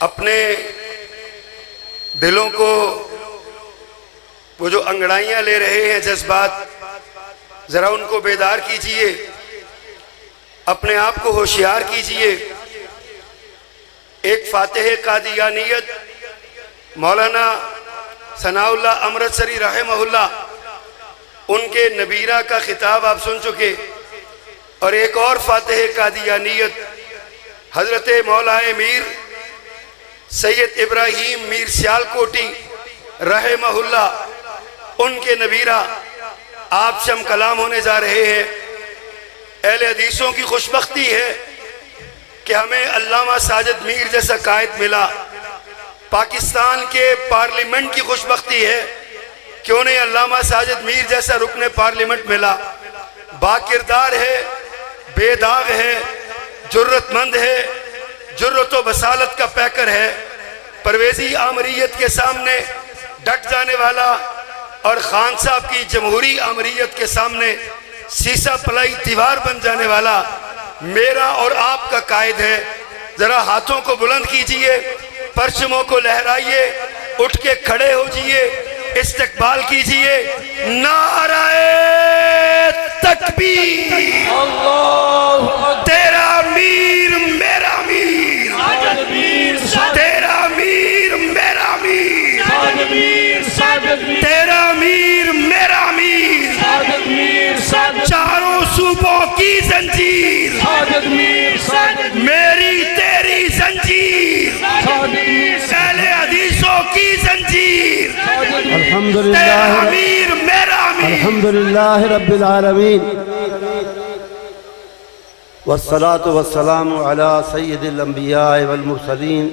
अपने दिलों को वो जो अंगड़ाइयां ले रहे हैं जज्बात, जरा उनको बेदार कीजिए, अपने आप को होशियार कीजिए। एक फातिह कादियानियत मौलाना सनाउल्लाह अमृतसरी रहमहुल्लाह, उनके नबीरा का खिताब आप सुन चुके, और एक और फातिह कादियानियत हजरत मौलाए मीर सैयद इब्राहिम मीर सियालकोटी रहमहुल्लाह, उनके नबीरा आप से हम कलाम होने जा रहे हैं। अहले हदीसों की खुशबख्ती है कि हमें अल्लामा साजिद मीर जैसा कायद मिला। पाकिस्तान के पार्लियामेंट की खुशबख्ती है कि उन्हें अल्लामा साजिद मीर जैसा रुकने पार्लियामेंट मिला। बाकिरदार है, बेदाग है, जुर्रतमंद है, जुर्रत व बसालत का पैकर है, परवेजी आमरीयत के सामने डट जाने वाला और खान साहब की जमहूरी आमरीयत के सामने सीसा पलाई दीवार बन जाने वाला मेरा और आपका कायद है। जरा हाथों को बुलंद कीजिए, परचमों को लहराइए, उठ के खड़े हो जाइए, इस्तकबाल कीजिए। नाराए तकबीर, तेरा मीर मेरा मीर, तेरा मीर मेरा मीर, तेरा मीर मेरा मीर, चारों सूबों की जंजीर, मेरी तेरी जंजीर, अहले हदीसों की जंजीर, तेरा मीर मेरा मीर। अल्हम्दुलिल्लाह रब्बिल आलमीन वस्सलातु वस्सलामु अला सय्यिदिल अंबिया वल मुरसलीन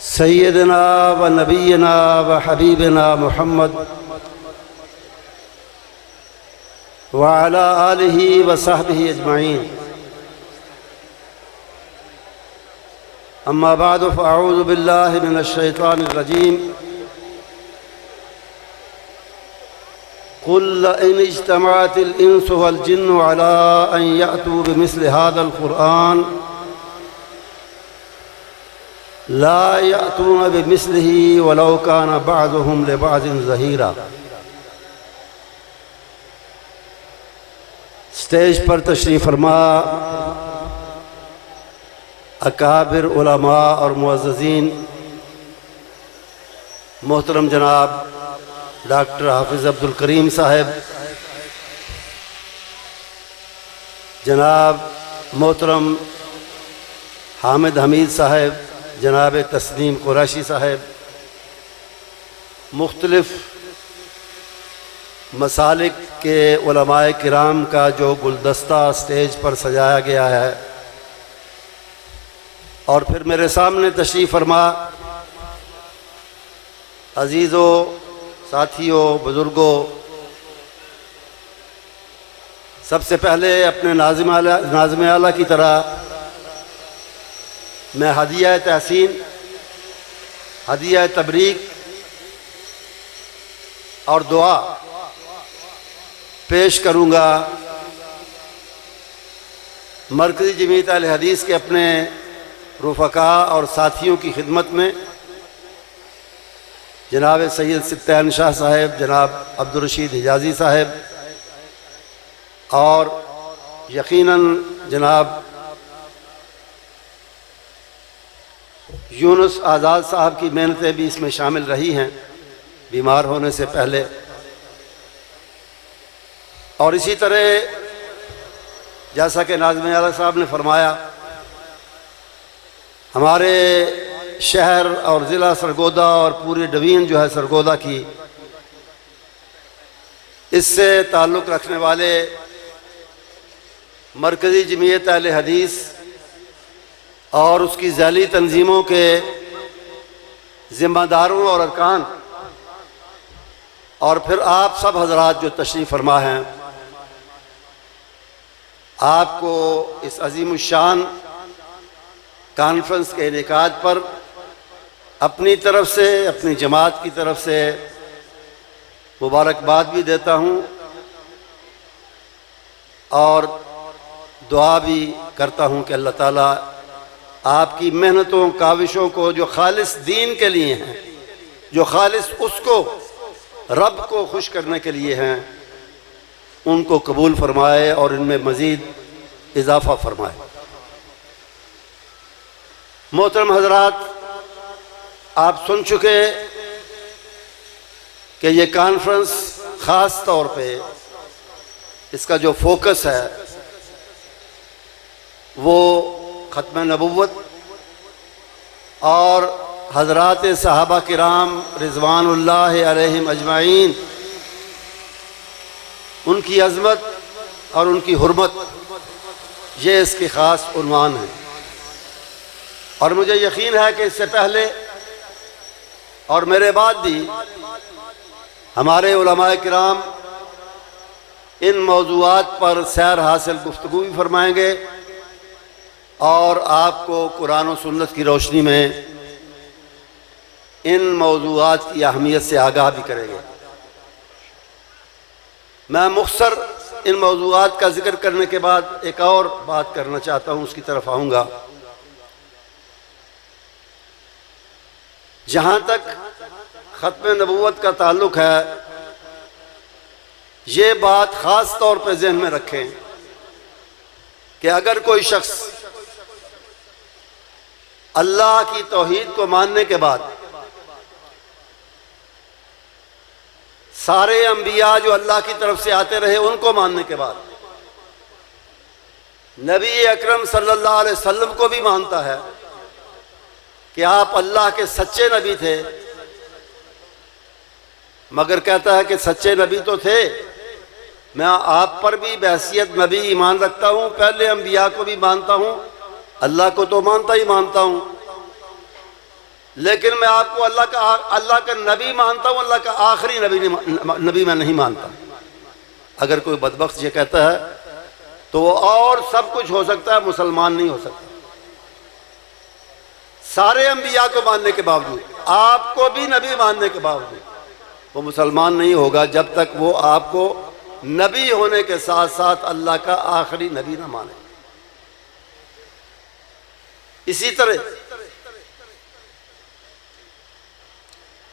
सय्यदना व नबीना व हबीबना मुहम्मद व अला आलिहि व सहबिहि अजमाइन। अम्मा बाद फ़अऊज़ु बिल्लाहि मिनश शैतानिर रजीम। कुल इन इज्तमाअतिल इंसु वल जिन्नु अला अन यअतू बिमिस्लि हाज़ल क़ुरआन ला यअतून बिमिस्लिही वलौ कान बअज़ुहुम लिबअज़िन ज़हीरा। स्टेज पर तशरीफ़ फरमा अकाबिर उलमा और मुअज़्ज़ज़ीन, मोहतरम जनाब डॉक्टर हाफिज़ अब्दुल करीम साहब, जनाब मोहतरम हामिद हमीद साहब, जनाब तस्नीम कुरैशी साहब, मुख्तलिफ़ मसालिक के उलमाए किराम का जो गुलदस्ता स्टेज पर सजाया गया है, और फिर मेरे सामने तशरीफ़ फरमा अज़ीज़ों, साथियों, बुज़ुर्गों, सबसे पहले अपने नाज़िम आला की तरह मैं हदिया तहसीन, हदिया तबरीक और दुआ पेश करूँगा मरकज़ी जमीयत अहले हदीस के अपने रुफ़क़ा और साथियों की खिदमत में, जनाब सैयद सित्तैन शाह साहब, जनाब अब्दुल रशीद हिजाज़ी साहब, और यकीनन जनाब यूनुस आज़ाद साहब की मेहनतें भी इसमें शामिल रही हैं बीमार होने से पहले। और इसी तरह जैसा कि नाज़िम आला साहब ने फरमाया, हमारे शहर और ज़िला सरगोदा और पूरी डिवीज़न जो है सरगोदा की, इससे ताल्लुक़ रखने वाले मरकज़ी जमीयत अहले हदीस और उसकी ज़ैली तंजीमों के ज़िम्मेदारों और अरकान, और फिर आप सब हज़रात जो तशरीफ़ फरमा हैं, आपको इस अज़ीमुश्शान कॉन्फ्रेंस के इनेकाद पर अपनी तरफ से, अपनी जमात की तरफ से मुबारकबाद भी देता हूँ, और दुआ भी करता हूँ कि अल्लाह ताला आपकी मेहनतों काविशों को जो खालिस दीन के लिए हैं, जो खालिस उसको रब को खुश करने के लिए हैं, उनको कबूल फरमाए और इनमें मज़ीद इजाफ़ा फरमाए। मोहतरम हज़रात, आप सुन चुके कि ये कॉन्फ्रेंस ख़ास तौर पे इसका जो फोकस है वो ख़त्म नबुव्वत और हज़रात सहाबा किराम रिज़वानुल्लाह अलैहिम अजमाइन, उनकी अज़मत और उनकी हुर्मत, ये इसके ख़ास उन्वान है। और मुझे यकीन है कि इससे पहले और मेरे बाद भी हमारे उलमाए किराम इन मौज़ूआत पर सैर हासिल गुफ्तगू भी फरमाएंगे और आपको कुरान और सुन्नत की रोशनी में इन मौज़ूआत की अहमियत से आगाह भी करेंगे। मैं मुख्तसर इन मौज़ूआत का जिक्र करने के बाद एक और बात करना चाहता हूँ, उसकी तरफ आऊँगा। जहाँ तक ख़त्म नबुव्वत का ताल्लुक़ है, ये बात ख़ास तौर पर ज़हन में रखें कि अगर कोई शख्स अल्लाह की तौहीद को मानने के बाद सारे अंबिया जो अल्लाह की तरफ से आते रहे उनको मानने के बाद नबी अकरम सल्लल्लाहु अलैहि वसल्लम को भी मानता है कि आप अल्लाह के सच्चे नबी थे, मगर कहता है कि सच्चे नबी तो थे, मैं आप पर भी बहैसियत नबी ईमान रखता हूँ, पहले अंबिया को भी मानता हूँ, अल्लाह को तो मानता ही मानता हूँ, लेकिन मैं आपको अल्लाह का नबी मानता हूँ, अल्लाह का आखिरी नबी मैं नहीं मानता। अगर कोई बदबख्त ये कहता है तो वो और सब कुछ हो सकता है, मुसलमान नहीं हो सकता। सारे अंबिया को मानने के बावजूद, आपको भी नबी मानने के बावजूद, वो मुसलमान नहीं होगा जब तक वो आपको नबी होने के साथ साथ अल्लाह का आखिरी नबी ना माने। इसी तरह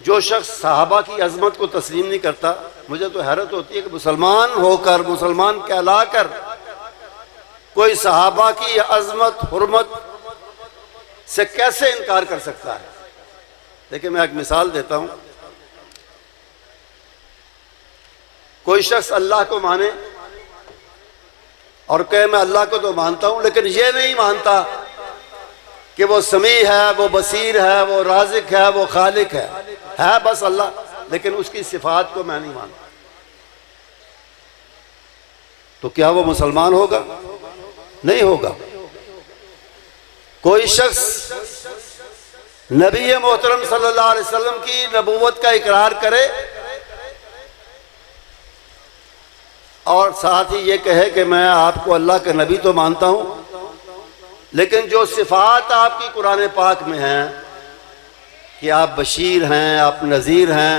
जो शख्स सहाबा की अजमत को तस्लीम नहीं करता, मुझे तो हैरत होती है कि मुसलमान होकर, मुसलमान कहलाकर कोई सहाबा की अजमत हुर्मत से कैसे इनकार कर सकता है। देखिए, मैं एक मिसाल देता हूं। कोई शख्स अल्लाह को माने और कहे मैं अल्लाह को तो मानता हूं, लेकिन ये नहीं मानता कि वो समी है, वो बसीर है, वो राज़िक है, वो खालिक है बस अल्लाह, लेकिन उसकी सिफात को मैं नहीं मानता, तो क्या वो मुसलमान होगा? नहीं होगा। कोई शख्स नबी मोहतरम सल्लल्लाहु अलैहि वसल्लम की नबूवत का इकरार करे और साथ ही ये कहे कि मैं आपको अल्लाह का नबी तो मानता हूं, लेकिन जो सिफात आपकी कुरान पाक में हैं कि आप बशीर हैं, आप नज़ीर हैं,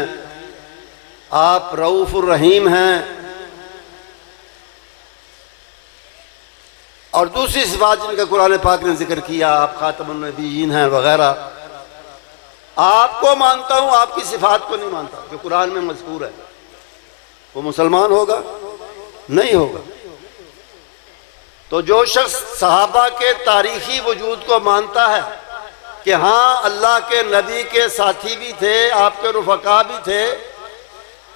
आप रऊफ़ुर रहीम हैं, और दूसरी सिफात जिनका कुरान पाक ने जिक्र किया, आप खातमुन नबीयीन हैं वगैरह, आपको मानता हूं, आपकी सिफात को नहीं मानता जो कुरान में मज़कूर है, वो मुसलमान होगा? नहीं होगा। तो जो शख्स सहाबा के तारीखी वजूद को मानता है कि हाँ अल्लाह के नबी के साथी भी थे, आपके रुफ़का भी थे,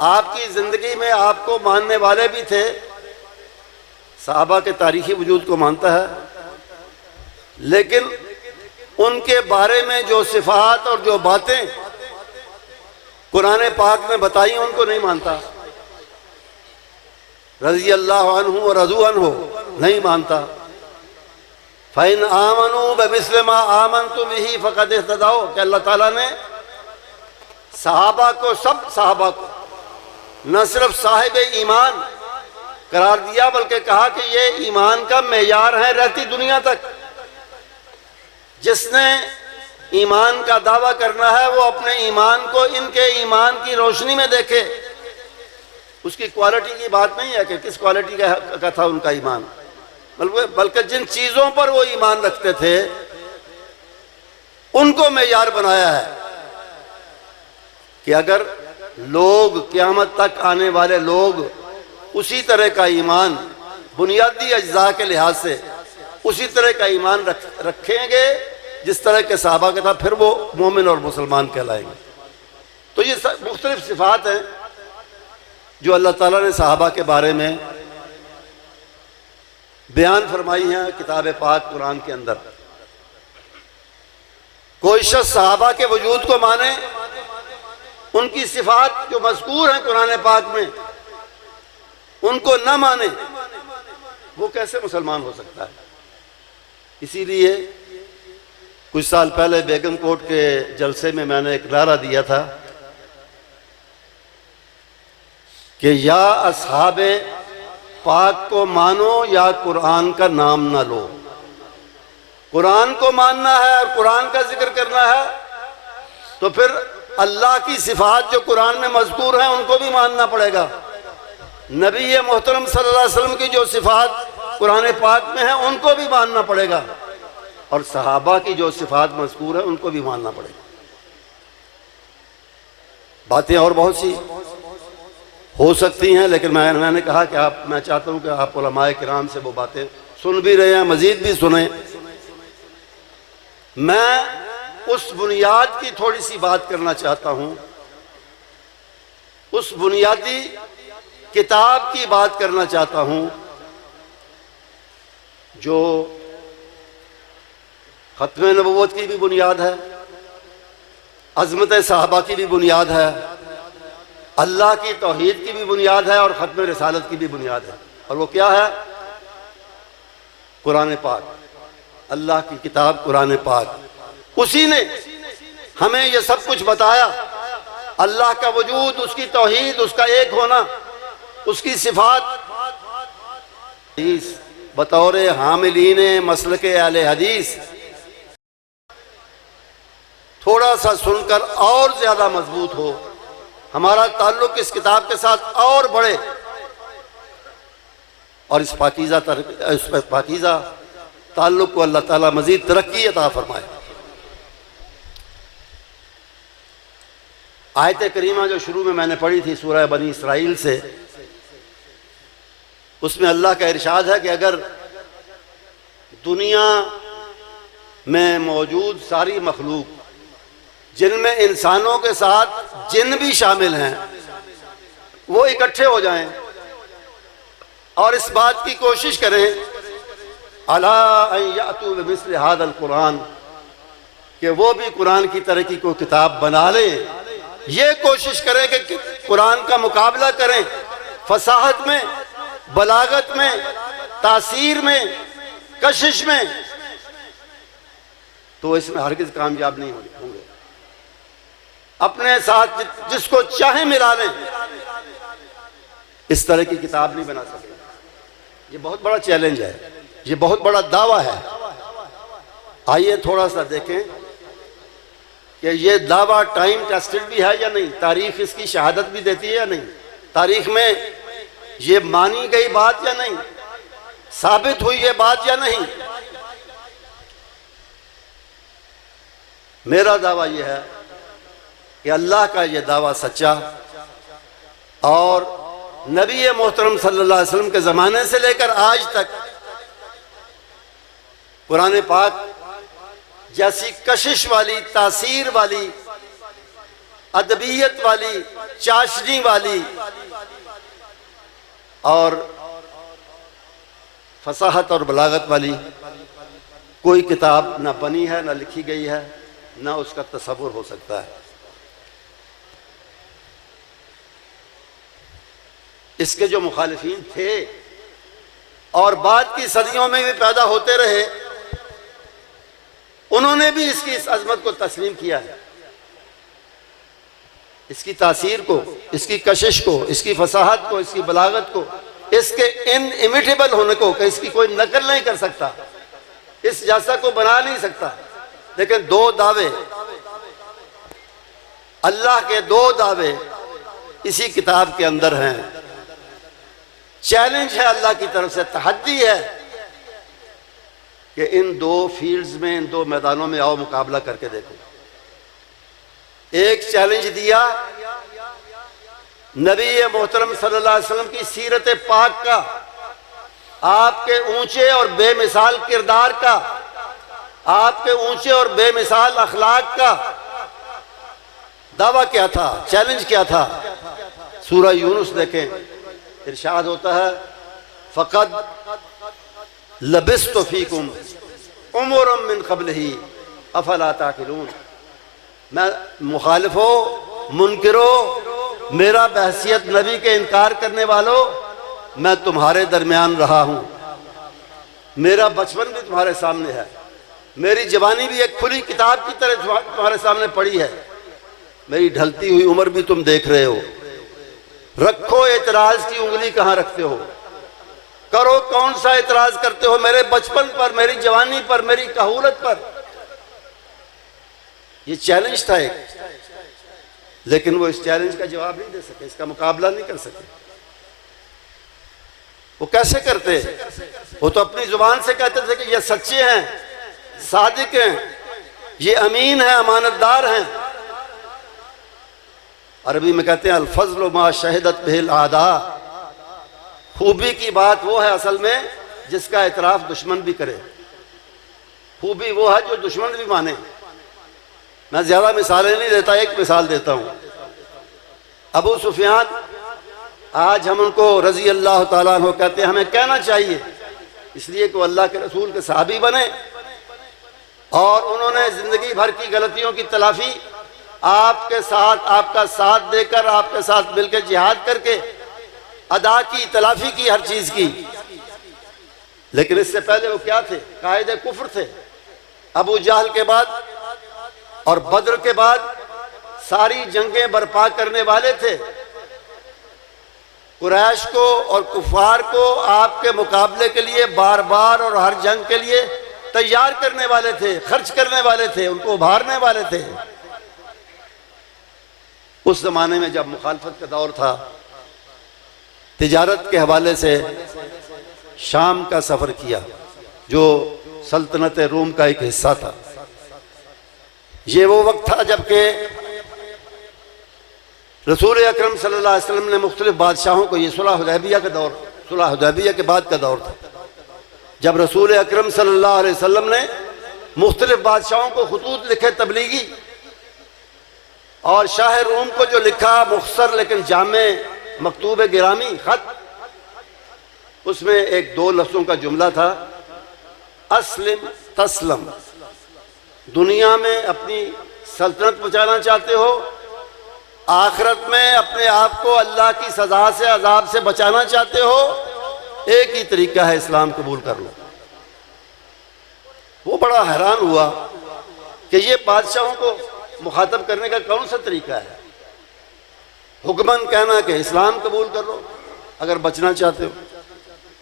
आपकी ज़िंदगी में आपको मानने वाले भी थे, सहाबा के तारीखी वजूद को मानता है, लेकिन उनके बारे में जो सिफात और जो बातें कुरान पाक में बताई उनको नहीं मानता। रज़ी अल्लाह अन्हु व रज़ू अन्हु नहीं मानता। फ़इन आमनू बिमिस्लि मा आमनतुम बिही फ़क़द इह्तदौ, कि अल्लाह ताला ने सहाबा को, सब सहाबा को न सिर्फ साहिब ईमान करार दिया, बल्कि कहा कि ये ईमान का मेयार है रहती दुनिया तक। जिसने ईमान का दावा करना है वो अपने ईमान को इनके ईमान की रोशनी में देखे। उसकी क्वालिटी की बात नहीं है कि किस क्वालिटी का था उनका ईमान, बल्कि जिन चीजों पर वो ईमान रखते थे उनको मेयार बनाया है कि अगर लोग क़यामत तक आने वाले लोग उसी तरह का ईमान बुनियादी अज्जा के लिहाज से उसी तरह का ईमान रखेंगे जिस तरह के सहाबा का था, फिर वो मोमिन और मुसलमान कहलाएंगे। तो ये मुख्तलिफ सिफात हैं जो अल्लाह ताला ने सहाबा के बारे में बयान फरमाई हैं किताब पाक कुरान के अंदर। कोई शख्स सहाबा के वजूद को माने, उनकी सिफात जो मज़कूर हैं कुरान पाक में उनको न माने, वो कैसे मुसलमान हो सकता है। इसीलिए कुछ साल पहले बेगम कोट के जलसे में मैंने एक नारा दिया था कि या असहाबे पाक को मानो या कुरान का नाम ना लो। कुरान को मानना है और कुरान का जिक्र करना है तो फिर अल्लाह की सिफात जो कुरान में मज़कूर हैं उनको भी मानना पड़ेगा। नबी मोहतरम सल्लल्लाहु अलैहि वसल्लम की जो सिफात कुरान पाक में है उनको भी मानना पड़ेगा और सहाबा की जो सिफात मज़कूर है उनको भी मानना पड़ेगा। बातें और बहुत सी हो सकती हैं, लेकिन मैंने कहा कि मैं चाहता हूं कि आप उलमाए किराम से वो बातें सुन भी रहे हैं, मजीद भी सुने। मैं उस बुनियाद की थोड़ी सी बात करना चाहता हूं, उस बुनियादी किताब की बात करना चाहता हूं जो खत्म नबुव्वत की भी बुनियाद है, अज़मत सहाबा की भी बुनियाद है, अल्लाह की तौहीद की भी बुनियाद है और खत्म रिसालत की भी बुनियाद है। और वो क्या है? कुरान पाक, अल्लाह की किताब कुरान पाक। उसी ने हमें ये सब कुछ बताया, अल्लाह का वजूद, उसकी तौहीद, उसका एक होना, उसकी सिफात। बतौर हामिलीन मसलक अहले हदीस थोड़ा सा सुनकर और ज्यादा मजबूत हो, हमारा ताल्लुक इस किताब के साथ और बढ़े और इस पाकीज़ा ताल्लुक को अल्लाह ताला मजीद तरक्की अता फरमाए। आयत करीमा जो शुरू में मैंने पढ़ी थी सूरह बनी इसराइल से, उसमें अल्लाह का इरशाद है कि अगर दुनिया में मौजूद सारी मखलूक जिनमें इंसानों के साथ जिन भी शामिल हैं वो इकट्ठे हो जाएं और इस बात की कोशिश करें अला अन यातू बिमिस्ल हादल कुरान, कि वो भी कुरान की तरह की कोई किताब बना लें, ये कोशिश करें कि कुरान का मुकाबला करें फसाहत में, बलागत में, तासीर में, कशिश में, तो इसमें हरगिज कामयाब नहीं होंगे। अपने साथ जिसको चाहे मिला लें, इस तरह की किताब नहीं बना सकते। ये बहुत बड़ा चैलेंज है, ये बहुत बड़ा दावा है। आइए थोड़ा सा देखें कि ये दावा टाइम टेस्टेड भी है या नहीं, तारीख इसकी शहादत भी देती है या नहीं, तारीख में ये मानी गई बात या नहीं, साबित हुई ये बात या नहीं। मेरा दावा यह है कि अल्लाह का ये दावा सच्चा और नबी मोहतरम सल्लल्लाहु अलैहि वसल्लम के ज़माने से लेकर आज तक कुरान पाक जैसी कशिश वाली, तासीर वाली, अदबियत वाली, चाशनी वाली और फसाहत और बलागत वाली कोई किताब ना बनी है, ना लिखी गई है, ना उसका तसव्वुर हो सकता है। इसके जो मुखालिफीन थे और बाद की सदियों में भी पैदा होते रहे, उन्होंने भी इसकी इस अजमत को तस्लीम किया है, इसकी तासीर को, इसकी कशिश को, इसकी फसाहत को, इसकी बलागत को, इसके इनइमिटेबल होने को, कि इसकी कोई नकल नहीं कर सकता, इस जैसा को बना नहीं सकता। लेकिन दो दावे, अल्लाह के दो दावे इसी किताब के अंदर हैं। चैलेंज है अल्लाह की तरफ से, तहद्दी है कि इन दो फील्ड्स में, इन दो मैदानों में आओ, मुकाबला करके देखो। एक चैलेंज दिया नबी मोहतरम सल्लल्लाहु अलैहि वसल्लम की सीरत पाक का, आपके ऊंचे और बेमिसाल किरदार का, आपके ऊंचे और बेमिसाल अखलाक का दावा क्या था, चैलेंज क्या था। सूरह यूनुस देखें, इरशाद होता है फ़क़द लबिस्तु फ़ीकुम उमरम मिन क़ब्लिही अफ़ला ताक़िलून। मैं मुखालिफो, मुनकिरो, मेरा बहसियत नबी के इनकार करने वालों, मैं तुम्हारे दरमियान रहा हूं। मेरा बचपन भी तुम्हारे सामने है, मेरी जवानी भी एक खुली किताब की तरह तुम्हारे सामने पड़ी है, मेरी ढलती हुई उम्र भी तुम देख रहे हो। रखो एतराज की उंगली कहां रखते हो, करो कौन सा एतराज करते हो मेरे बचपन पर, मेरी जवानी पर, मेरी कहूलत पर। ये चैलेंज था एक, लेकिन वो इस चैलेंज का जवाब नहीं दे सके, इसका मुकाबला नहीं कर सके। वो कैसे करते? वो तो अपनी जुबान से कहते थे कि ये सच्चे हैं, सादिक हैं, ये अमीन हैं, अमानतदार हैं। अरबी में कहते हैं अल फज़्लु मा शहिदत बिहिल आदा। खूबी की बात वो है असल में जिसका इतराफ दुश्मन भी करे। खूबी वो है जो दुश्मन भी माने। मैं ज्यादा मिसालें नहीं देता, एक मिसाल देता हूं। अबू सुफियान, आज हम उनको रजी अल्लाह ताला अन्हु कहते हैं, हमें कहना चाहिए इसलिए कि वो अल्लाह के रसूल के सहाबी बने और उन्होंने जिंदगी भर की गलतियों की तलाफी आपके साथ, आपका साथ देकर, आपके साथ मिलकर जिहाद करके अदा की, तलाफी की, हर चीज की। लेकिन इससे पहले वो क्या थे? कायदे कुफ्र थे। अबू जहल के बाद और बद्र के बाद सारी जंगें बर्पा करने वाले थे। कुरैश को और कुफार को आपके मुकाबले के लिए बार बार और हर जंग के लिए तैयार करने वाले थे, खर्च करने वाले थे, उनको उभारने वाले थे। उस जमाने में जब मुखालफत का दौर था, तिजारत के हवाले से शाम का सफर किया, जो सल्तनत रूम का एक हिस्सा था। ये वो वक्त था जबकि रसूल अकरम सल्लल्लाहु अलैहि वसल्लम ने मुख्तलिफ बादशाहों को, ये सुलह हुदैबिया का दौर, सुलह हुदैबिया के बाद का दौर था, जब रसूल अकरम सल्लल्लाहु अलैहि वसल्लम ने मुख्तलिफ बादशाहों को खुतूत लिखे तबलीगी, और शाह रूम को जो लिखा मुख्तसर लेकिन जामे मकतूब गिरामी खत, उसमें एक दो लफ्जों का जुमला था, अस्लिम तस्लम। दुनिया में अपनी सल्तनत बचाना चाहते हो, आखिरत में अपने आप को अल्लाह की सजा से, अजाब से बचाना चाहते हो, एक ही तरीका है, इस्लाम कबूल कर लो। वो बड़ा हैरान हुआ कि ये बादशाहों को मुखातब करने का कौन सा तरीका है? हुक्मन कहना कि इस्लाम कबूल कर लो अगर बचना चाहते हो।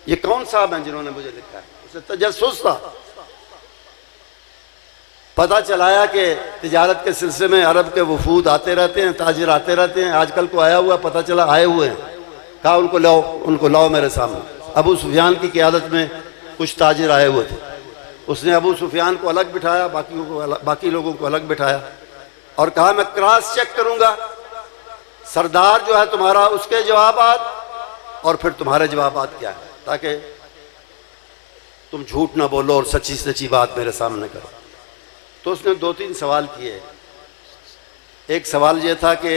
ये कौन साहब हैं जिन्होंने मुझे लिखा है? उसे तजस्सुस था। पता चलाया कि तिजारत के सिलसिले में अरब के वफूद आते रहते हैं, ताजिर आते रहते हैं। आजकल को आया हुआ, पता चला आए हुए हैं। कहा उनको लाओ मेरे सामने। अबू सुफियान की क़ियादत में कुछ ताजिर आए हुए थे। उसने अबू सुफियान को अलग बिठाया, बाकी लोगों को अलग बिठाया और कहा मैं क्रॉस चेक करूंगा, सरदार जो है तुम्हारा, उसके जवाबात और फिर तुम्हारे जवाबात क्या है, ताकि तुम झूठ ना बोलो और सच्ची सच्ची बात मेरे सामने करो। तो उसने दो तीन सवाल किए। एक सवाल ये था कि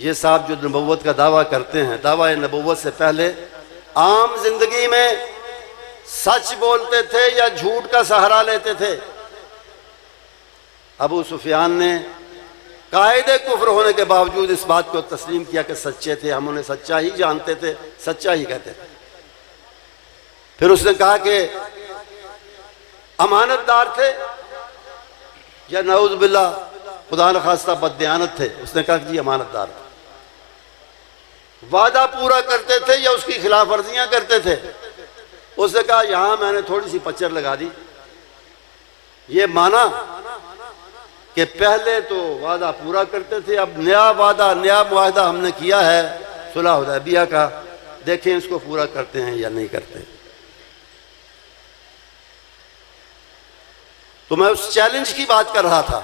ये साहब जो नबुव्वत का दावा करते हैं, दावा नबुव्वत से पहले आम जिंदगी में सच बोलते थे या झूठ का सहारा लेते थे? अबू सुफियान ने कायदे कुफ्र होने के बावजूद इस बात को तस्लीम किया कि सच्चे थे, हम उन्हें सच्चा ही जानते थे, सच्चा ही कहते थे। फिर उसने कहा कि अमानतदार थे या नऊज़ बिल्लाह खुदा न खास्ता बददियानत थे? उसने कहा कि जी अमानतदार थे। वादा पूरा करते थे या उसकी खिलाफ वर्जियां करते थे? उसने कहा यहां मैंने थोड़ी सी पच्चर लगा दी। ये माना कि पहले तो वादा पूरा करते थे, अब नया वादा, नया मुआहदा हमने किया है सुलह हुदैबिया का, देखें इसको पूरा करते हैं या नहीं करते। तो मैं उस चैलेंज की बात कर रहा था।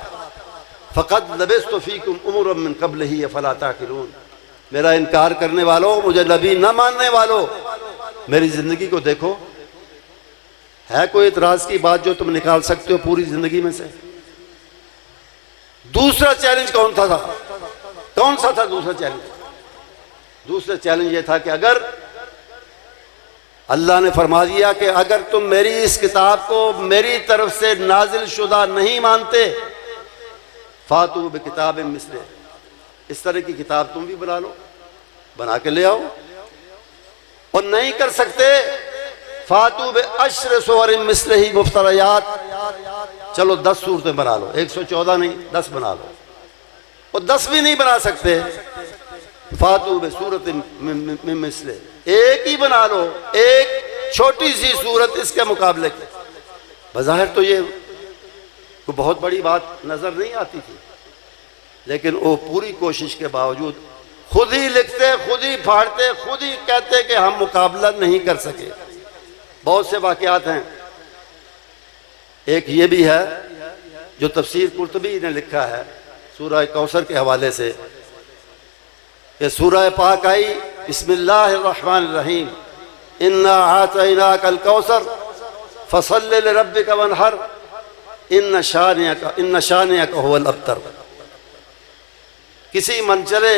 फ़क़द लबिस्तु फ़ीकुम उमरम मिन क़ब्लिही अफ़ला ताक़िलून। मेरा इनकार करने वालों, मुझे नबी न मानने वालों, मेरी ज़िंदगी को देखो। है कोई इतराज़ की बात जो तुम निकाल सकते हो पूरी ज़िंदगी में से? दूसरा चैलेंज कौन सा था? कौन सा था दूसरा चैलेंज? दूसरा चैलेंज ये था कि अगर अल्लाह ने फरमा दिया कि अगर तुम मेरी इस किताब को मेरी तरफ से नाजिल शुदा नहीं मानते, फातू बि किताब मिस्ले, इस तरह की किताब तुम भी बना लो, बना के ले आओ। और नहीं कर सकते, फातू बि अश्र सुवर मिस्ले ही मुफ्तरयात, चलो 10 सूरतें बना लो, 114 नहीं 10 बना लो। और 10 भी नहीं बना सकते, फातू बि सूरत मिस्ले, एक ही बना लो, एक छोटी सी सूरत इसके मुकाबले की। बज़ाहिर तो ये को बहुत बड़ी बात नजर नहीं आती थी, लेकिन वो पूरी कोशिश के बावजूद खुद ही लिखते, खुद ही फाड़ते, खुद ही कहते कि हम मुकाबला नहीं कर सके। बहुत से वाक़यात हैं। एक ये भी है जो तफसीर कुर्तुबी ने लिखा है सूरह कौसर के हवाले से, कि सूरह पाक आई बिस्मिल्लाहिर्रहमानिर्रहीम, इन्ना आतैनाकल कौसर फसल्लि लिरब्बिका वनहर इन्न शानिअका हुवल अब्तर। किसी मनचले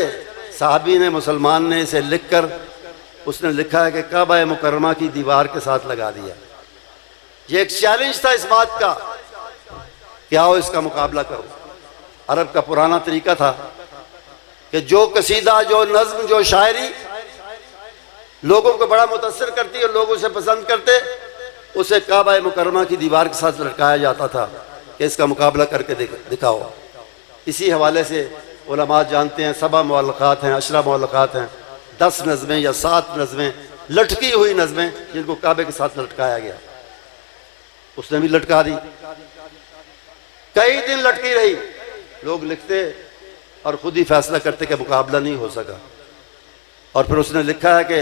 साहबी ने, मुसलमान ने इसे लिखकर उसने लिखा है कि काबा मुकर्रमा की दीवार के साथ लगा दिया। ये एक चैलेंज था इस बात का कि आओ इसका मुकाबला करो। अरब का पुराना तरीका था कि जो कसीदा, जो नज्म, जो शायरी लोगों को बड़ा मुतासिर करती और लोग उसे पसंद करते, उसे काबा मुकर्रमा की दीवार के साथ लटकाया जाता था कि इसका मुकाबला करके दिखाओ। इसी हवाले से उलमा जानते हैं, 7 मुअल्लक़ात हैं, 10 मुअल्लक़ात हैं, 10 नज़में या 7 नज़में, लटकी हुई नज़में जिनको काबे के साथ लटकाया गया। उसने भी लटका दी, कई दिन लटकी रही, लोग लिखते और खुद ही फैसला करते कि मुकाबला नहीं हो सका। और फिर उसने लिखा है कि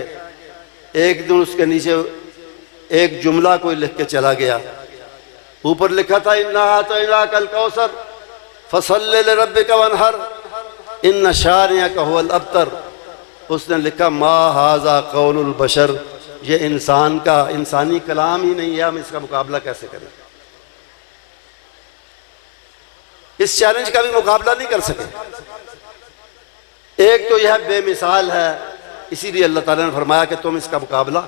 एक दिन उसके नीचे एक जुमला कोई लिख के चला गया, ऊपर लिखा था इन्ना आतैनाकल कौसर फसल्लि लिरब्बिका वनहर इन्न शानिअका हुवल अब्तर। उसने लिखा मा हाज़ा कौलुल बशर, ये इंसान का इंसानी कलाम ही नहीं है, हम इसका मुकाबला कैसे करें? इस चैलेंज का भी मुकाबला नहीं कर सके। एक तो यह बेमिसाल है, इसीलिए अल्लाह ताला ने फरमाया कि तुम इसका मुकाबला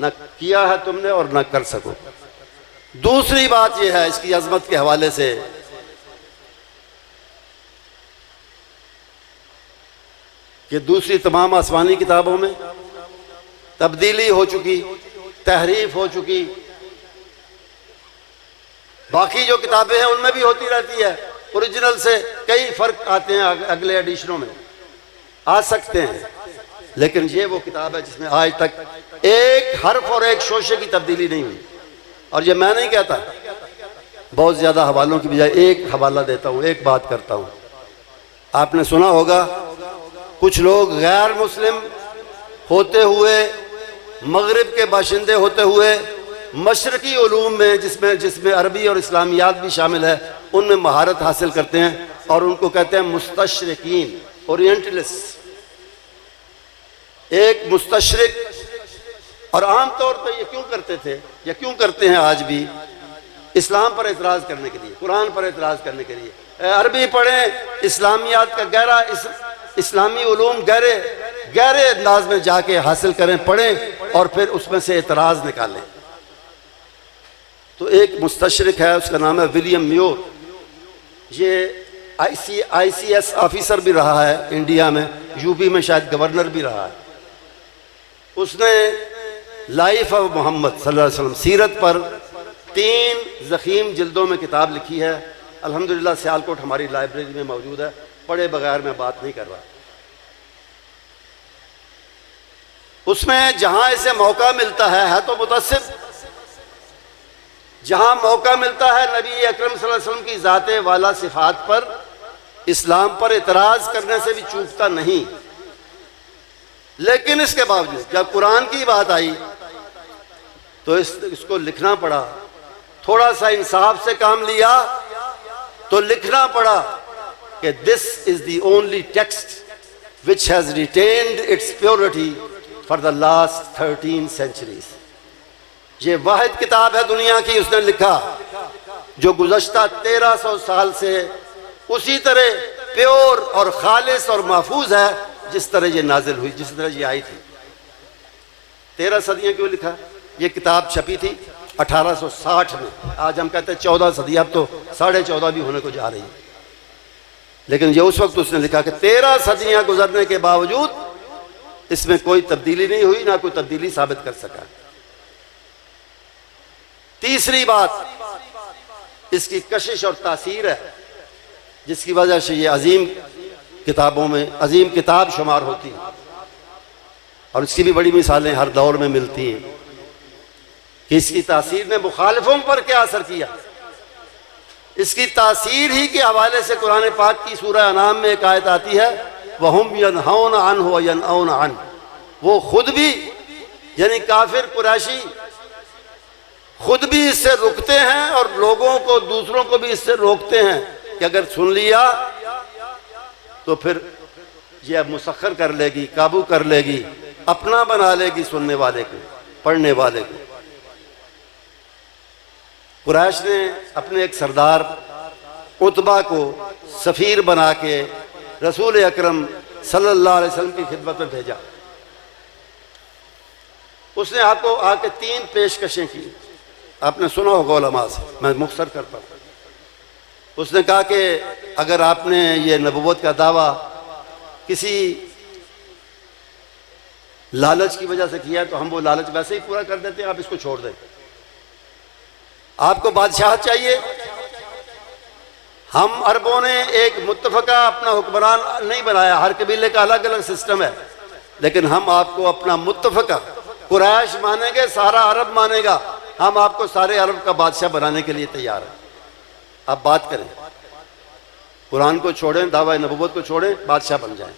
न किया है तुमने और न कर सको। दूसरी बात यह है इसकी अजमत के हवाले से कि दूसरी तमाम आसमानी किताबों में तब्दीली हो चुकी, तहरीफ हो चुकी, बाकी जो किताबें हैं उनमें भी होती रहती है। ओरिजिनल से कई फर्क आते हैं, अगले एडिशनों में आ सकते हैं, लेकिन ये वो किताब है जिसमें आज तक एक हर्फ और एक शोशे की तब्दीली नहीं हुई। और ये मैं नहीं कहता, बहुत ज़्यादा हवालों की बजाय एक हवाला देता हूँ, एक बात करता हूँ। आपने सुना होगा कुछ लोग गैर मुस्लिम होते हुए, मगरिब के बाशिंदे होते हुए, मशरकी उलूम में जिसमें अरबी और इस्लामियात भी शामिल है, उनमें महारत हासिल करते हैं और उनको कहते हैं मुस्तशरिकीन, ओरिएंटलिस्ट। एक मुस्तशरिक, और आम तौर पर ये क्यों करते थे या क्यों करते हैं आज भी? इस्लाम पर एतराज़ करने के लिए, कुरान पर एतराज़ करने के लिए। अरबी पढ़ें, इस्लामियात का गहरा इस्लामी उलूम गहरे अंदाज में जाके हासिल करें, पढ़ें और फिर उसमें से एतराज़ निकालें। तो एक मुस्तशरिक है, उसका नाम है विलियम म्योर। ये ICS ऑफिसर भी रहा है इंडिया में, यूपी में शायद गवर्नर भी रहा है। उसने लाइफ ऑफ मोहम्मद सल्लल्लाहु अलैहि वसल्लम, सीरत पर 3 ज़ख़ीम जिल्दों में किताब लिखी है। अल्हम्दुलिल्लाह सियालकोट हमारी लाइब्रेरी में मौजूद है, पढ़े बगैर मैं बात नहीं कर रहा। उसमें जहां इसे मौका मिलता है तो मुतसिब, जहां मौका मिलता है नबी अकरम सल्लल्लाहु अलैहि वसल्लम की ज़ाते वाला सिफात पर, इस्लाम पर एतराज़ करने से भी चूकता नहीं। लेकिन इसके बावजूद जब कुरान की बात आई तो इसको लिखना पड़ा थोड़ा सा इंसाफ से काम लिया तो लिखना पड़ा कि this is the only text which has retained its purity for the last 13 centuries. ये वाहिद किताब है दुनिया की, उसने लिखा जो गुज़श्ता 1300 साल से उसी तरह प्योर और खालिस और महफूज है जिस तरह ये नाजिल हुई, जिस तरह ये आई थी। 13 सदियां क्यों लिखा? ये किताब छपी थी 1860 में। आज हम कहते हैं 14 सदी, अब तो 14.5 भी होने को जा रही है। लेकिन ये उस वक्त उसने लिखा कि 13 सदियां गुजरने के बावजूद इसमें कोई तब्दीली नहीं हुई, ना कोई तब्दीली साबित कर सका। तीसरी बात इसकी कशिश और तासीर है, जिसकी वजह से ये अजीम किताबों में अजीम किताब शुमार होती है। और इसकी भी बड़ी मिसालें हर दौर में मिलती हैं कि इसकी तासीर ने मुखालिफों पर क्या असर किया। इसकी तासीर ही के हवाले से कुरान पाक की सूरह अनाम में एक आयत आती है, वहुम यनहौन अन्हु व यनऔन अन। वो खुद भी यानी काफिर कुरैशी खुद भी इससे रुकते हैं और लोगों को, दूसरों को भी इससे रोकते हैं कि अगर सुन लिया तो फिर यह मुसख्खर कर लेगी, काबू कर लेगी, अपना बना लेगी सुनने वाले को, पढ़ने वाले को। कुरैश ने अपने एक सरदार उतबा को सफ़ीर बना के रसूल अकरम सल्लल्लाहु अलैहि वसल्लम की खिदमत में भेजा। उसने आपको आके 3 पेशकशें की, आपने सुना होगा उलमा से, मैं मुख्तसर करता हूँ। उसने कहा कि अगर आपने ये नबूवत का दावा किसी लालच की वजह से किया तो हम वो लालच वैसे ही पूरा कर देते हैं, आप इसको छोड़ दें। आपको बादशाह चाहिए, हम अरबों ने एक मुत्तफका अपना हुक्मरान नहीं बनाया, हर कबीले का अलग अलग सिस्टम है, लेकिन हम आपको अपना मुत्तफका कुरैश मानेंगे, सारा अरब मानेगा, हम आपको सारे अरब का बादशाह बनाने के लिए तैयार हैं। आप बात करें, कुरान को छोड़ें, दावा नबूवत को छोड़ें, बादशाह बन जाएं।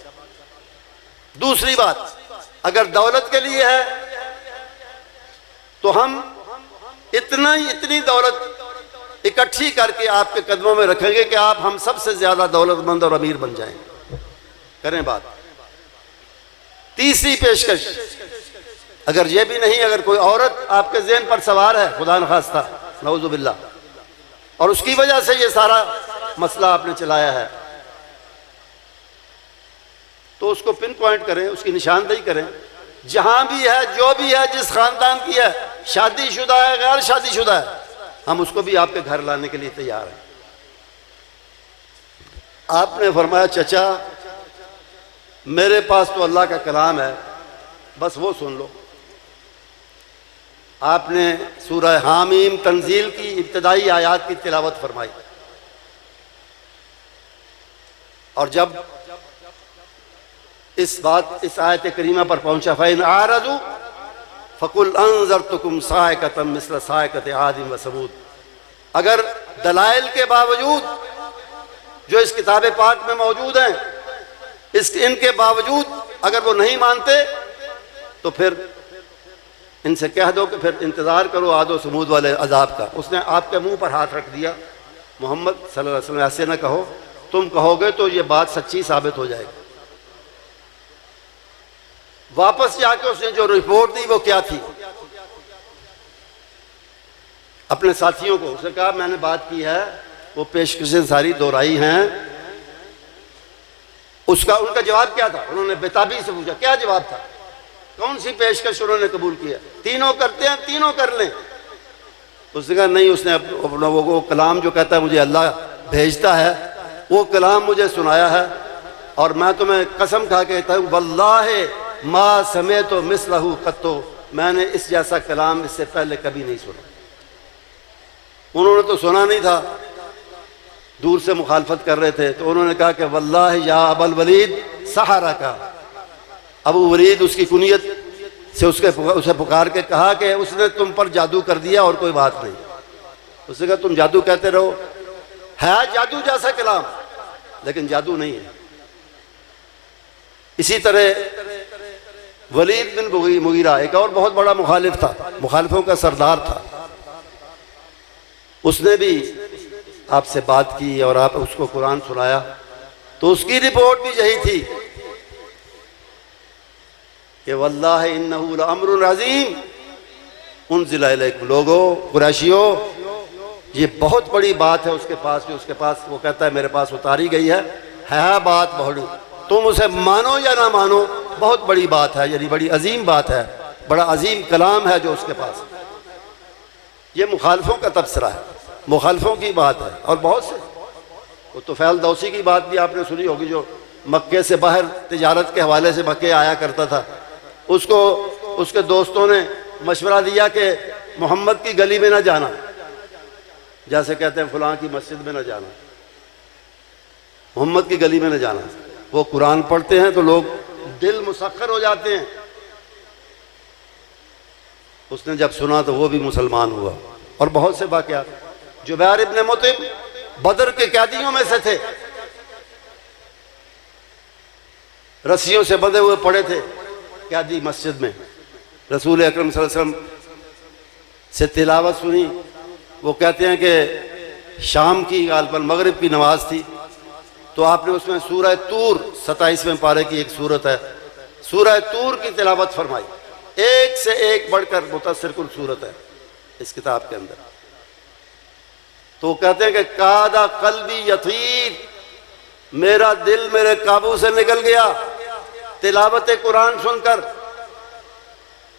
दूसरी बात, अगर दौलत के लिए है तो हम इतनी दौलत इकट्ठी करके आपके कदमों में रखेंगे कि आप हम सबसे ज्यादा दौलतमंद और अमीर बन जाएं। करें बात। तीसरी पेशकश, अगर यह भी नहीं, अगर कोई औरत आपके ज़हन पर सवार है, खुदा न खास्ता, नऊज़ुबिल्लाह, और उसकी वजह से ये सारा मसला आपने चलाया है, तो उसको पिन पॉइंट करें, उसकी निशानदेही करें। जहां भी है, जो भी है, जिस खानदान की है, शादीशुदा है, गैर शादीशुदा है, हम उसको भी आपके घर लाने के लिए तैयार हैं। आपने फरमाया चचा मेरे पास तो अल्लाह का कलाम है, बस वो सुन लो। आपने सूरह हामीम तंजील की इब्तदाई आयात की तिलावत फरमाई, और जब इस आयत करीमा पर पहुंचा, फ़इन आरज़ू फ़कुल अंज़रतुकुम साइक़तम मिस्ल साइक़ति आदिम व समूद। अगर दलाइल के बावजूद जो इस किताब पाक में मौजूद हैं, इनके बावजूद अगर वो नहीं मानते तो फिर इनसे कह दो कि फिर इंतज़ार करो आदो समूद वाले अजाब का। उसने आपके मुंह पर हाथ रख दिया, मोहम्मद सल्लल्लाहु अलैहि वसल्लम ऐसे ना कहो, तुम कहोगे तो ये बात सच्ची साबित हो जाएगी। वापस जाके उसने जो रिपोर्ट दी वो क्या थी, अपने साथियों को उसने कहा मैंने बात की है, वो पेशकशें सारी दोहराई हैं। उनका जवाब क्या था? उन्होंने बेताबी से पूछा क्या जवाब था, कौन सी पेशकश उन्होंने कबूल किया? तीनों करते हैं, तीनों कर लें। उसने कहा नहीं, उसने अपना वो कलाम जो कहता है मुझे अल्लाह भेजता है, वो कलाम मुझे सुनाया है, और मैं तुम्हें कसम खा के कहता हूँ वल्लाहि मा समे तो मिसलहू कत्तो, मैंने इस जैसा कलाम इससे पहले कभी नहीं सुना। उन्होंने तो सुना नहीं था, दूर से मुखालफत कर रहे थे, तो उन्होंने कहा कि वल्लाहि या अबल वलीद सहारा का। अबू वलीद उसकी कुनियत से उसे पुकार के कहा कि उसने तुम पर जादू कर दिया और कोई बात नहीं। उसने कहा तुम जादू कहते रहो, है जादू जैसा कलाम लेकिन जादू नहीं है। इसी तरह वलीद बिन मुगीरा एक और बहुत बड़ा मुखालिफ था, मुखालिफों का सरदार था। उसने भी आपसे बात की और आप उसको कुरान सुनाया, तो उसकी रिपोर्ट भी यही थी कि वल्लाहि इन्नहु लअम्रुन अज़ीम उन्ज़िला इलैकुम, लोगों कुरैशियों, ये बहुत बड़ी बात है उसके पास, जो उसके पास वो कहता है मेरे पास उतारी गई है बात बहुत, तुम उसे मानो या ना मानो, बहुत बड़ी बात है, यानी बड़ी अजीम बात है, बड़ा अजीम कलाम है जो उसके पास। ये मुखालफों का तबसरा है, मुखालफों की बात है। और बहुत से, वो तुफैल दौसी की बात भी आपने सुनी होगी, जो मक्के से बाहर तिजारत के हवाले से मक्के आया करता था, उसको उसके दोस्तों ने मशवरा दिया कि मोहम्मद की गली में ना जाना, जैसे कहते हैं फलां की मस्जिद में ना जाना, मोहम्मद की गली में ना जाना। वो कुरान पढ़ते हैं तो लोग दिल मुसक्खर हो जाते हैं। उसने जब सुना तो वो भी मुसलमान हुआ। और बहुत से वाक़यात, जुबैर इब्न मुतिम बदर के कैदियों में से थे, रस्सियों से बंधे हुए पड़े थे कैदी मस्जिद में, रसूल अकरम सल्लल्लाहु अलैहि वसल्लम से तिलावत सुनी। वो कहते हैं कि शाम की गालबन मगरिब की नमाज थी, तो आपने उसमें सूरह तूर 27वें पारे की एक सूरत है, सूरह तूर की तिलावत फरमाई। एक से एक बढ़कर मुतस्सिर कुल सूरत है इस किताब के अंदर। तो कहते हैं कि कादा कल्बी यतीर, मेरा दिल मेरे काबू से निकल गया तिलावत कुरान सुनकर,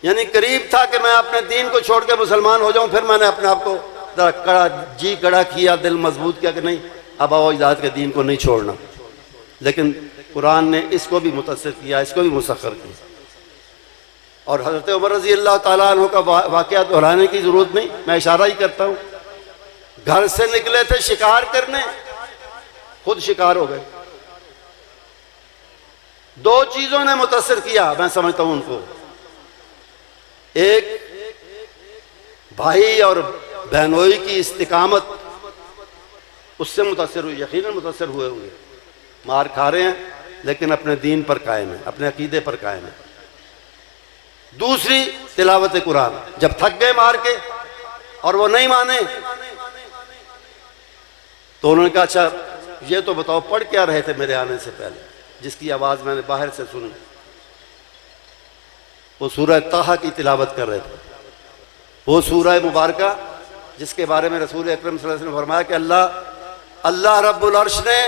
यानी करीब था कि मैं अपने दीन को छोड़ के मुसलमान हो जाऊं। फिर मैंने अपने आप को जी कड़ा किया, दिल मजबूत किया कि नहीं, अब आओ इजाज़त के दीन को नहीं छोड़ना। लेकिन कुरान ने इसको भी मुतस्सिर किया, इसको भी मुसख्खर किया। और हज़रत उमर रज़ी अल्लाह ताला अन्हु का वाक़या दोहराने की ज़रूरत नहीं, मैं इशारा ही करता हूँ। घर से निकले थे शिकार करने, खुद शिकार हो गए। दो चीज़ों ने मुतस्सिर किया, मैं समझता हूँ उनको। एक, भाई और बहनोई की इस्तिकामत, उससे मुतासिर हुए, यकीनन मुतासिर हुए होंगे। मार खा रहे हैं लेकिन अपने दीन पर कायम है, अपने अकीदे पर कायम है। दूसरी, तिलावत कुरान। जब थक गए मार के और वो नहीं माने, तो उन्होंने कहा अच्छा ये तो बताओ पढ़ क्या रहे थे मेरे आने से पहले, जिसकी आवाज़ मैंने बाहर से सुनी। वो सूरह ताहा की तिलावत कर रहे थे। वो सूरह मुबारका जिसके बारे में रसूल अकरम सल्लल्लाहु अलैहि वसल्लम ने फरमाया कि अल्लाह रब्बुल अर्श ने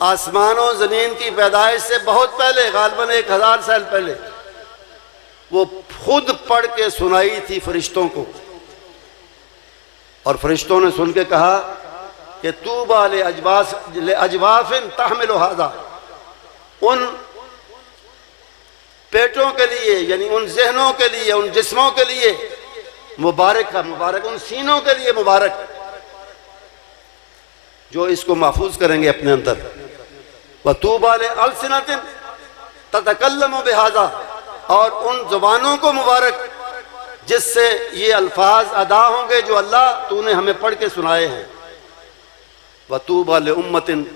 आसमानों ज़मीन की पैदाइश से बहुत पहले, गालबन 1000 साल पहले, वो खुद पढ़ के सुनाई थी फरिश्तों को। और फरिश्तों ने सुन के कहा कि तूबा ले अजवाफिन तहमिलु हाज़ा, उन पेटों के लिए, यानी उन जहनों के लिए, उन जिस्मों के लिए मुबारक का मुबारक, उन सीनों के लिए मुबारक जो इसको महफूज करेंगे अपने अंदर। व तूबा ले अलसिनतिन ततकल्लमु बिहाज़ा, और उन जुबानों को मुबारक जिससे ये अल्फाज अदा होंगे जो अल्लाह तूने हमें पढ़ के सुनाए हैं। व तूबा ले उम्मतिन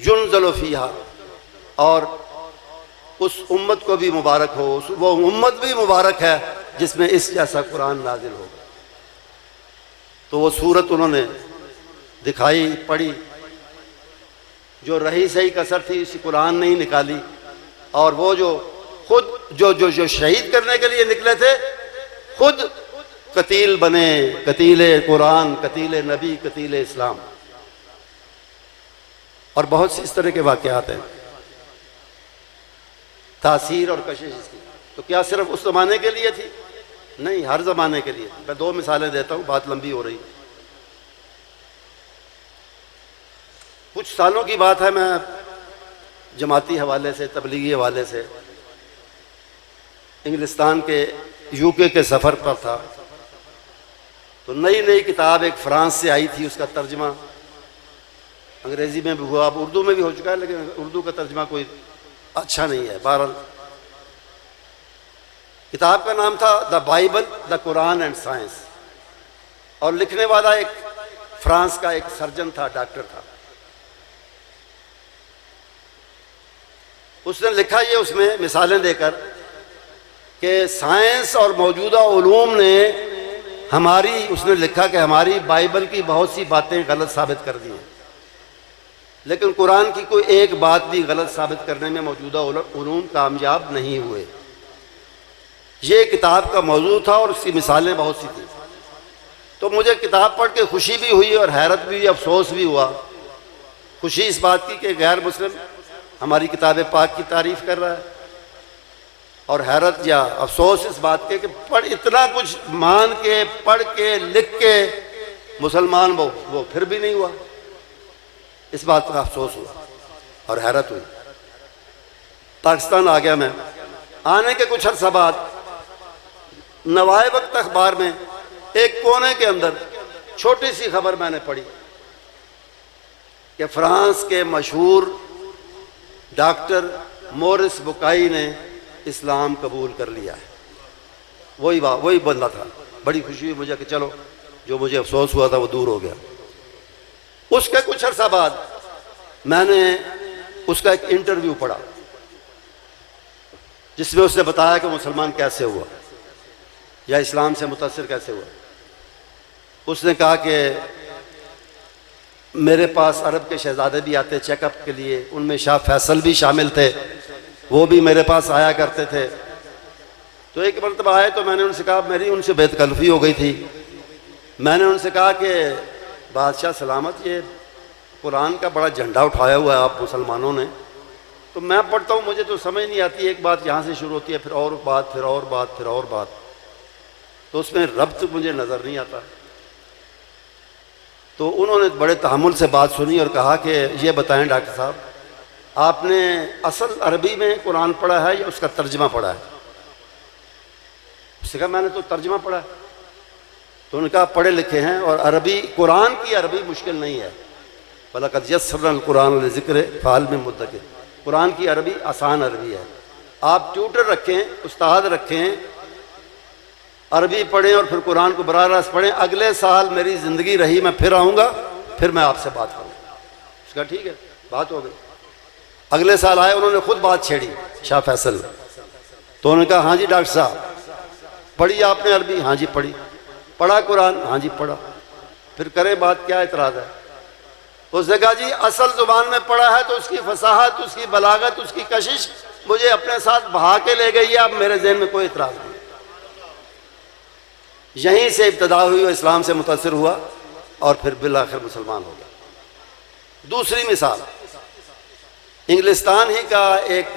युनज़लु फ़ीहा, और उस उम्मत को भी मुबारक हो, वो उम्मत भी मुबारक है जिसमें इस जैसा कुरान नाजिल हो। तो वो सूरत उन्होंने दिखाई, पढ़ी, जो रही सही कसर थी इसी कुरान ने ही निकाली। और वो जो खुद जो शहीद करने के लिए निकले थे, खुद कतील बने, कतील कुरान, कतील नबी, कतील इस्लाम। और बहुत सी इस तरह के वाक़यात हैं, तासीर और कशिश इसकी। तो क्या सिर्फ उस ज़माने के लिए थी? नहीं, हर ज़माने के लिए। मैं दो मिसालें देता हूँ, बात लंबी हो रही। कुछ सालों की बात है, मैं जमाती हवाले से, तबलीगी हवाले से इंग्लिस्तान के यूके के सफ़र पर था। तो नई किताब एक फ़्रांस से आई थी, उसका तर्जमा अंग्रेज़ी में भी हुआ, अब उर्दू में भी हो चुका है, लेकिन उर्दू का तर्जमा कोई अच्छा नहीं है। बहरहाल किताब का नाम था the Bible, the Quran and science, और लिखने वाला एक फ्रांस का एक सर्जन था, डॉक्टर था। उसने लिखा ये उसमें मिसालें देकर कि साइंस और मौजूदा उलूम ने हमारी, उसने लिखा कि हमारी बाइबल की बहुत सी बातें गलत साबित कर दी हैं, लेकिन कुरान की कोई एक बात भी गलत साबित करने में मौजूदा उलूम कामयाब नहीं हुए। ये किताब का मौजू था और उसकी मिसालें बहुत सी थी। तो मुझे किताब पढ़ के खुशी भी हुई और हैरत भी हुई, अफसोस भी हुआ। खुशी इस बात की कि गैर मुस्लिम हमारी किताब पाक की तारीफ़ कर रहा है, और हैरत या अफसोस इस बात के कि इतना कुछ मान के, पढ़ के, लिख के मुसलमान वो फिर भी नहीं हुआ। इस बात का अफसोस हुआ और हैरत हुई। पाकिस्तान आ गया मैं। आने के कुछ अर्सा बाद नवाए वक्त अखबार में एक कोने के अंदर छोटी सी खबर मैंने पढ़ी कि फ्रांस के मशहूर डॉक्टर मोरिस बुकाई ने इस्लाम कबूल कर लिया है। वही बंदा था। बड़ी खुशी हुई मुझे कि चलो, जो मुझे अफसोस हुआ था वो दूर हो गया। उसके कुछ अर्सा बाद मैंने उसका एक इंटरव्यू पढ़ा जिसमें उसने बताया कि मुसलमान कैसे हुआ या इस्लाम से मुतासिर कैसे हुआ। उसने कहा कि मेरे पास अरब के शहजादे भी आते चेकअप के लिए, उनमें शाह फैसल भी शामिल थे, वो भी मेरे पास आया करते थे। तो एक मरतबा आए तो मैंने उनसे कहा, मेरी उनसे बेतकल्फ़ी हो गई थी। मैंने उनसे कहा कि बादशाह सलामत, ये कुरान का बड़ा झंडा उठाया हुआ है आप मुसलमानों ने, तो मैं पढ़ता हूँ, मुझे तो समझ नहीं आती, एक बात यहाँ से शुरू होती है, फिर और बात, फिर और बात, फिर और बात, तो उसमें रब्त मुझे नज़र नहीं आता। तो उन्होंने बड़े तहम्मुल से बात सुनी और कहा कि ये बताएं डॉक्टर साहब, आपने असल अरबी में कुरान पढ़ा है या उसका तर्जमा पढ़ा है? उसने कहा मैंने तो तर्जमा पढ़ा है। तो उन्होंने कहा पढ़े लिखे हैं, और अरबी, कुरान की अरबी मुश्किल नहीं है, वलक़द यस्सरनल कुरान लिज़िक्र फ़हल मिन मुद्दकिर, कुरान की अरबी आसान अरबी है। आप ट्यूटर रखें, उस्ताद रखें, अरबी पढ़ें और फिर कुरान को बराह रास्त पढ़ें। अगले साल मेरी ज़िंदगी रही, मैं फिर आऊँगा, फिर मैं आपसे बात करूँगा। उसका ठीक है, बात हो गई। अगले साल आए, उन्होंने खुद बात छेड़ी शाह फैसल। तो उन्होंने कहा हाँ जी डॉक्टर साहब, पढ़ी आपने अरबी? हाँ जी पढ़ी। पढ़ा कुरान? हाँ जी पढ़ा। फिर करें बात, क्या एतराज़ है? उसने कहा जी असल ज़ुबान में पढ़ा है तो उसकी फसाहत, उसकी बलागत, उसकी कशिश मुझे अपने साथ बहा के ले गई है, अब मेरे ज़हन में कोई एतराज़ नहीं। यहीं से इब्तदा हुई, इस्लाम से मुतासिर हुआ और फिर बिलाखिर मुसलमान हो गया। दूसरी मिसाल, इंग्लिस्तान ही का एक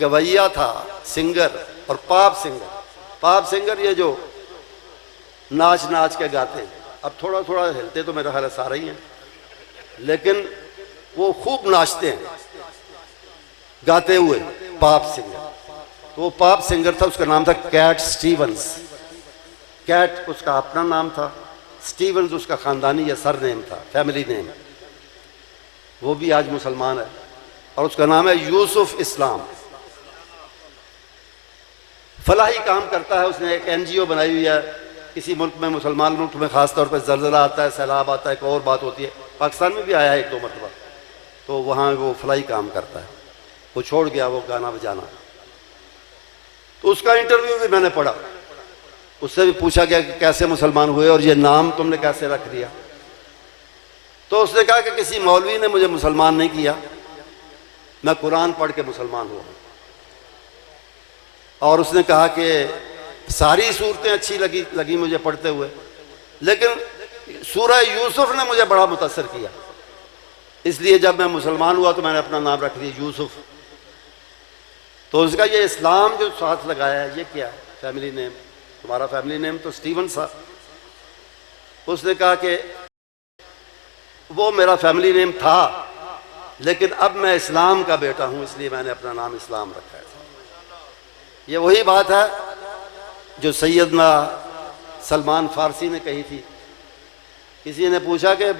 गवैया था, सिंगर और पॉप सिंगर। पॉप सिंगर ये जो नाच नाच के गाते हैं, अब थोड़ा थोड़ा हिलते तो मेरा ख्याल सारा ही हैं, लेकिन वो खूब नाचते हैं गाते हुए, पॉप सिंगर। तो वो पॉप सिंगर था, उसका नाम था कैट स्टीवंस। कैट उसका अपना नाम था, स्टीवंस उसका ख़ानदानी या सर नेम था, फैमिली नेम। वो भी आज मुसलमान है और उसका नाम है यूसुफ इस्लाम। फलाही काम करता है, उसने एक NGO बनाई हुई है। किसी मुल्क में, मुसलमान मुल्क में ख़ास तौर पर ज़लज़ला आता है, सैलाब आता है, एक और बात होती है, पाकिस्तान में भी आया है एक दो मरतबा, तो वहाँ वो फलाही काम करता है। वो छोड़ गया वो गाना बजाना। तो उसका इंटरव्यू भी मैंने पढ़ा। उससे भी पूछा गया कि कैसे मुसलमान हुए और ये नाम तुमने कैसे रख दिया? तो उसने कहा कि किसी मौलवी ने मुझे मुसलमान नहीं किया, मैं कुरान पढ़ के मुसलमान हुआ। और उसने कहा कि सारी सूरतें अच्छी लगी मुझे पढ़ते हुए, लेकिन सूरह यूसुफ ने मुझे बड़ा मुतासर किया, इसलिए जब मैं मुसलमान हुआ तो मैंने अपना नाम रख दिया यूसुफ। तो उसका ये इस्लाम जो साथ लगाया है, ये क्या है? फैमिली नेम, तुम्हारा फैमिली नेम तो स्टीवन था। उसने कहा कि वो मेरा फैमिली नेम था, लेकिन अब मैं इस्लाम का बेटा हूं, इसलिए मैंने अपना नाम इस्लाम रखा है। ये वही बात है जो सैयदना सलमान फारसी ने कही थी। किसी ने पूछा कि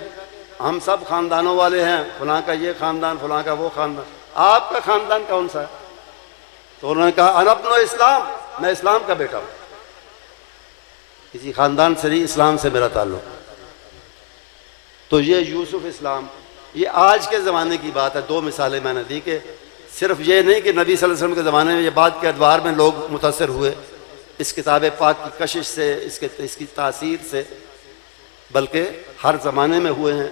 हम सब खानदानों वाले हैं, फलां का ये खानदान, फलां का वो खानदान, आपका खानदान कौन सा है? तो उन्होंने कहा अनबनो इस्लाम, मैं इस्लाम का बेटा हूं, किसी खानदान से नहीं, इस्लाम से मेरा ताल्लुक। तो ये यूसुफ इस्लाम, ये आज के ज़माने की बात है। दो मिसालें मैंने दी कि सिर्फ ये नहीं कि नबी सल्लल्लाहु अलैहि वसल्लम के ज़माने में ये बात के अदवार में लोग मुतासर हुए, इस किताब पाक की कशिश से, इसकी तासीर से, बल्कि हर ज़माने में हुए हैं।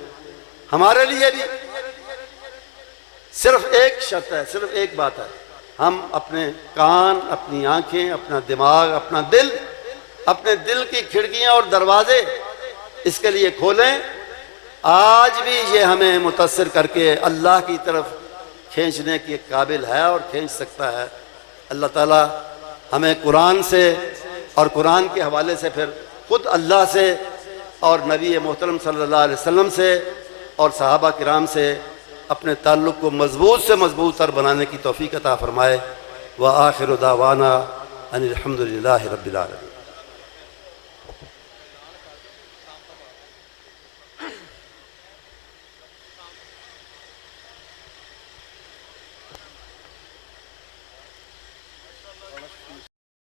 हमारे लिए भी सिर्फ एक शर्त है, सिर्फ एक बात है, हम अपने कान, अपनी आंखें, अपना दिमाग, अपना दिल, अपने दिल की खिड़कियां और दरवाजे इसके लिए खोलें। आज भी ये हमें मुतासिर करके अल्लाह की तरफ खींचने के काबिल है और खींच सकता है। अल्लाह ताला हमें कुरान से और कुरान के हवाले से फिर खुद अल्लाह से और नबी मोहतरम सल्लल्लाहु अलैहि वसल्लम से और सहाबा किराम से अपने ताल्लुक़ को मजबूत से मजबूत तर बनाने की तौफीक अता फरमाए। व आखिर दावाना अनिल हम्दुलिल्लाहि रब्बिल आलमीन।